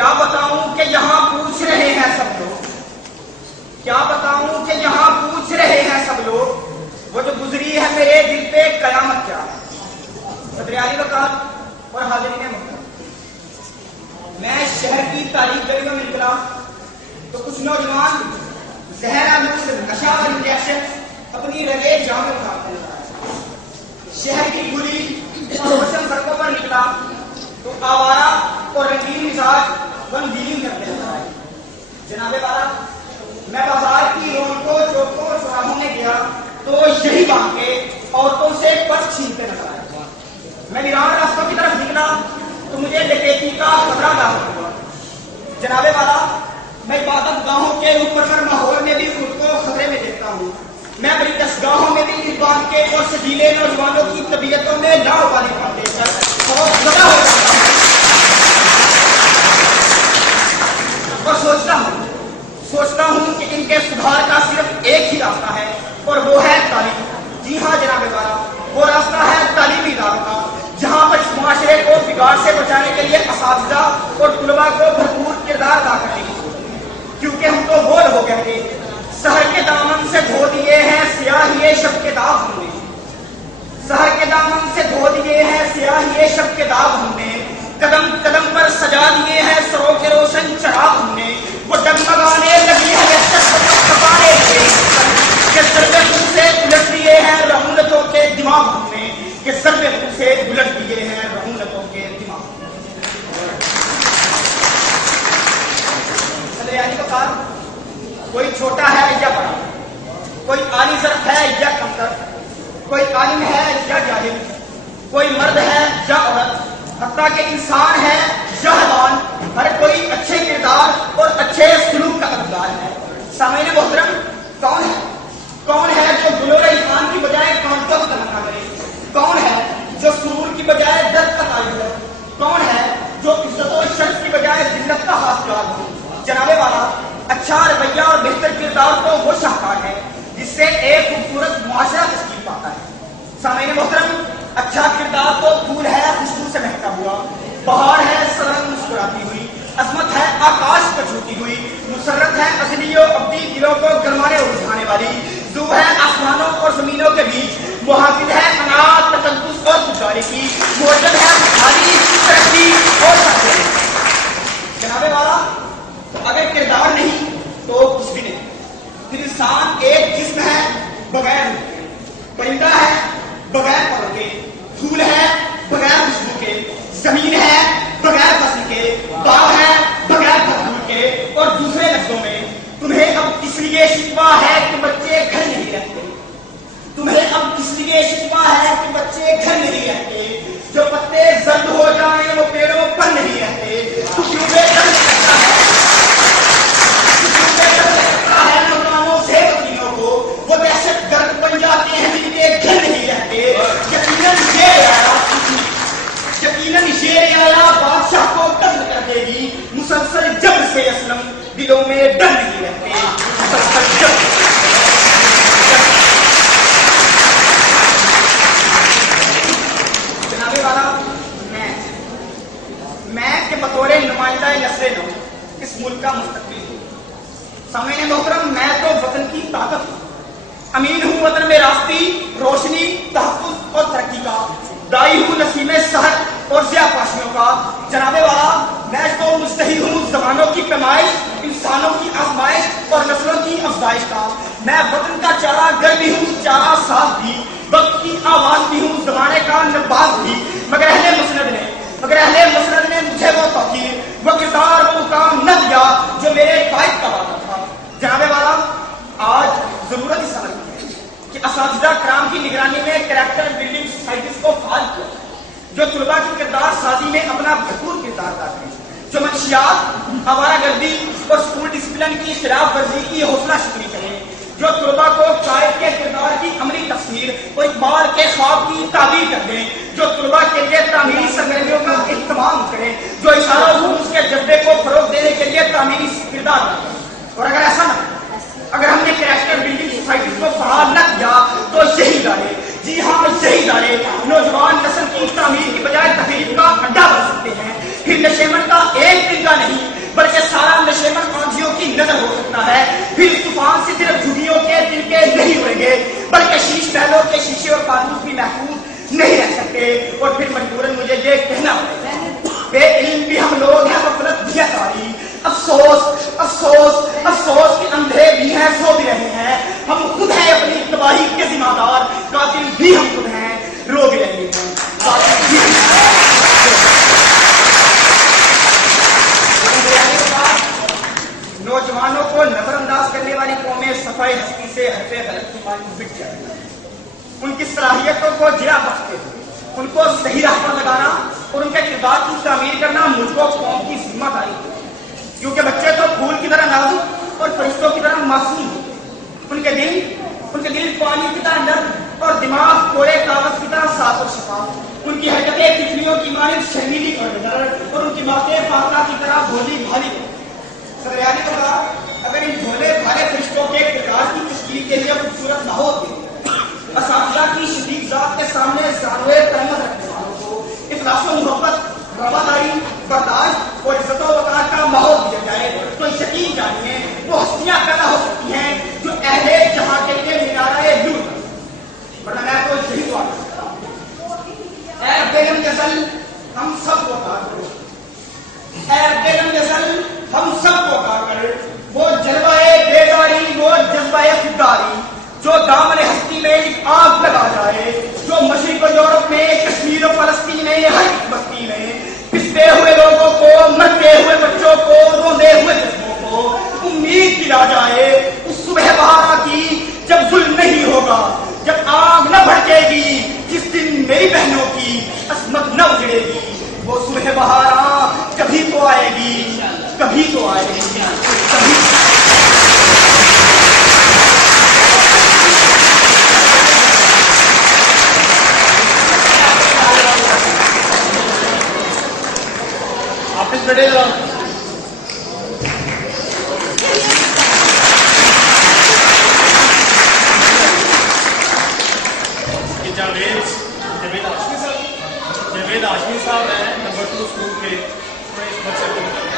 کیا بتاؤں کہ یہاں پوچھ رہے ہیں سب لوگ، کیا بتاؤں کہ یہاں پوچھ رہے ہیں سب لوگ، وہ جو گزری ہے میرے دل پہ قیامت کیا ہے۔ صدر عالی وقت اور حاضرین محترم، میں شہر کی تاریخ گلیوں میں نکلا تو کچھ نوجوان زہر آلود نشہ اور انجیکشن اپنی رگے جاں میں اتارتے نظر آئے۔ شہر کی گلی اور روشن سڑکوں پر نکلا تو آوارہ اور رنگین مزاج ون ویلنگ کرتے نظر آئے۔ جناب والا، میں بازار کی رونقوں چوکوں اور چوراہوں میں گیا تو یہی بانگ کے عورتوں سے پرس چھینتے نظر آئے۔ میں ویران راستوں کی طرف نکلا تو مجھے ڈکیتی کا خطرہ لاحق ہوا۔ جناب والا، میں عبادت گاہوں کے مقرر ماحول میں بھی خود کو خطرے میں دیکھتا ہوں۔ میں اپنی دستگاہوں میں بھی اس بات کے اور سجیلے نوجوانوں کی طبیعتوں میں لاوانی پا دے کر بہت زیادہ ہو جاتا ہوں اور سوچتا ہوں کہ ان کے سدھار کا صرف ایک ہی راستہ ہے اور وہ ہے تعلیم۔ جی ہاں جناب والا، وہ راستہ ہے تعلیمی اداروں کا، جہاں پر معاشرے کو بگاڑ سے بچانے کے لیے اساتذہ اور طلباء کو بھرپور کردار ادا کرنے کی ضرورت ہے۔ کیونکہ ہم تو وہ لوگ ہیں کہ سحر کے دامن سے دھو دیے ہیں سیاہی شب کے داغ ہم نے، سحر کے دامن سے دھو دیے ہیں سیاہی شب کے داغ ہم نے، قدم قدم پر سجا دیے ہیں سروں کے روشن چراغ ہم نے، وہ ڈگمگانے لگی ہے کپانے کے ضرب خون سے الٹ دیے ہیں رہونتوں کے دماغ ہم نے، کہ ضرب خون سے الٹ دیے ہیں رہونتوں کے دماغ۔ صدر عالی کو کہا، کوئی چھوٹا ہے یا بڑا، کوئی عالی ظرف ہے یا کمتر، کوئی عالم ہے یا جاہل، کوئی مرد ہے یا عورت، حتیٰ کہ انسان ہے یا حیوان، ہر کوئی اچھے کردار اور اچھے سلوک کا حقدار ہے۔ سامعین محترم، کون ہے جو گلور ایمان کی بجائے کون کو تمنا کرے؟ کون ہے جو سرور کی بجائے درد کا طالب ہو؟ کون ہے جو عزت و شرف کی بجائے ذلت کا حاصلات ہو؟ جناب والا، اچھا رویہ اور بہتر کردار تو وہ شاہکار ہے جس سے ایک خوبصورت معاشرہ تشکیل پاتا ہے۔ سامعین محترم، اچھا کردار تو پھول ہے خوشبو سے مہکا ہوا، بہار ہے سرن مسکراتی ہوئی، عظمت ہے آکاش پر چھوتی ہوئی، مسرت ہے ازلی و ابدی دلوں کو گرمانے اور رجھانے والی، ذو ہے آسمانوں اور زمینوں کے بیچ، محافظ ہے قناعت تقدس اور گزاری کی، موجب ہے خوشحالی ترقی اور تقدیر۔ جناب والا، اگر کردار نہیں تو کچھ بھی نہیں۔ پھر انسان ایک جسم ہے بغیر روح کے، پرندہ ہے بغیر پر کے، پھول ہے بغیر خوشبو کے، زمین ہے بغیر فصل کے، باغ ہے بغیر پھول کے، اور دوسرے لفظوں میں تمہیں اب اس لیے شکوہ ہے کہ بچے گھر نہیں رہتے، تمہیں اب اس لیے شکوہ ہے کہ بچے گھر نہیں رہتے، جو پتے زرد ہو جائیں وہ پیڑوں پر نہیں رہتے، وہ دہشت گرد بن جاتے ہیں جن کے گھر نہیں رہتے۔ یقیناً یہ آیا بادشاہ کو قتل کر دے گی، مسلسل جب سے اسلم دلوں میں ڈر نہیں رہتے، مسلسل جب۔ جناب والا، میں کہ بطور نمائندہ نسل نو اس ملک کا مستقبل ہوں۔ سامعین محترم، میں تو وطن کی طاقت ہوں، امین ہوں وطن میں راستی، روشنی، تحفظ اور ترقی کا، دائی ہوں نسیم سحر اور ضیاء پاشیوں کا۔ جناب والا، میں تو مستحی ہوں زمانوں کی پیمائش، انسانوں کی آزمائش اور نسلوں کی افزائش کا۔ میں وطن کا چارہ گر بھی ہوں، چارہ ساز بھی، وقت کی آواز بھی ہوں، زمانے کا نباز بھی، مگر اہل مسند نے مجھے وہ توقیر، وہ کردار، وہ مقام نہ دیا جو میرے قائد کا وعدہ تھا۔ جناب والا، آج ضرورت اس سمجھ ہے کہ اساتذہ کرام کی نگرانی میں کریکٹر بلڈنگ سوسائٹیز کو فعال کیا، جو طلباء کی کردار سازی میں اپنا بھرپور کردار ادا کریں، جو منشیات، آوارہ گردی اور اسکول ڈسپلن کی خلاف ورزی کی حوصلہ شکنی کریں، جو طلباء کو قائد کے کردار کی عملی تفسیر اور اقبال کے خواب کی تعبیر کر دیں، جو طلباء کے لیے تعمیری سرگرمیوں کا اہتمام کریں، جو اشارہ حروف کے جذبے کو فروغ دینے کے لیے تعمیری کردار ادا کریں۔ اور اگر ایسا نہ ہو، اگر ہم نے کریکٹر بلڈنگ سوسائٹیز کو فعال نہ کیا تو یہی ادارے، جی ہاں یہی ادارے نوجوان نسل کی تعمیر کی بجائے تفریح کا اڈا بن سکتے ہیں۔ پھر نشیمن کا ایک طریقہ نہیں نظر ہو سکتا ہے، پھر اس طوفان سے صرف جھگیوں کے دل کے نہیں اڑیں گے بلکہ شیش محلوں کے شیشے اور فانوس بھی محفوظ نہیں رہ سکتے، اور پھر مجبوراً مجھے یہ کہنا پڑے گا بے علم بھی ہم لوگ ہیں، غفلت بھی ہے ساری، افسوس افسوس افسوس کہ اندھے بھی ہیں، سو بھی رہے ہیں، ہم خود ہیں اپنی تباہی کے ذمہ دار، قاتل بھی ہم خود ہیں، رو بھی رہے ہیں، قاتل بھی نوجوانوں کو نظر انداز کرنے والی قومیں صفائی ہستی سے حرف غلط کی پانی بک جائے گا، ان کی صلاحیتوں کو جرا بخشتے ہوئے ان کو صحیح راہ پر لگانا اور ان کے کردار کی تعمیر کرنا ملک و قوم کی ذمہ داری ہے، کیونکہ بچے تو پھول کی طرح نازک اور فرشتوں کی طرح معصوم ہوتے ہیں، ان کے دل پانی کی طرح نرم اور دماغ کوڑے کاغذ کی طرح صاف اور شفاف، ان کی حرکتیں تتلیوں کی مانند شرمیلی اور نظر اور ان کی باتیں فاقہ کی طرح بھولی بھالی ہوتی ہیں۔ سریانی کا اگر ان بھولے بھالے فرشتوں کے کردار کی تشکیل کے لیے خوبصورت نہ ہوتی، اساتذہ کی شدید ذات کے سامنے زانوے تہمت رکھنے والوں کو اخلاص و محبت، رواداری، برداشت اور عزت و وقار کا ماحول دیا جائے تو یقین جانیے وہ ہستیاں پیدا ہو سکتی ہیں جو اہل جہاں کے لیے مینارہ نور، ورنہ میں تو یہی دعا کرتا ہوں، اے رب لم یزل ہم سب کو عطا کرو، اے رب لم یزل ہم سب کو عطا کر وہ جلوہ بیداری، وہ جذبہ خودداری جو دامن ہستی میں ایک آگ لگا جائے، جو مشرق و یورپ میں، کشمیر و فلسطین میں، ہر بستی میں پستے ہوئے لوگوں کو، مرتے ہوئے بچوں کو، روندے ہوئے جذبوں کو امید دلا جائے اس صبح بہارا کی جب ظلم نہیں ہوگا، جب آگ نہ بھڑکے گی، جس دن میری بہنوں کی عصمت نہ اجڑے گی، وہ صبح بہارا کبھی تو آئے گی، کبھی تو آئے گی، کبھی جاوید ہاشمی صاحب ہیں نمبر 2 اسکول کے، اس بچے کو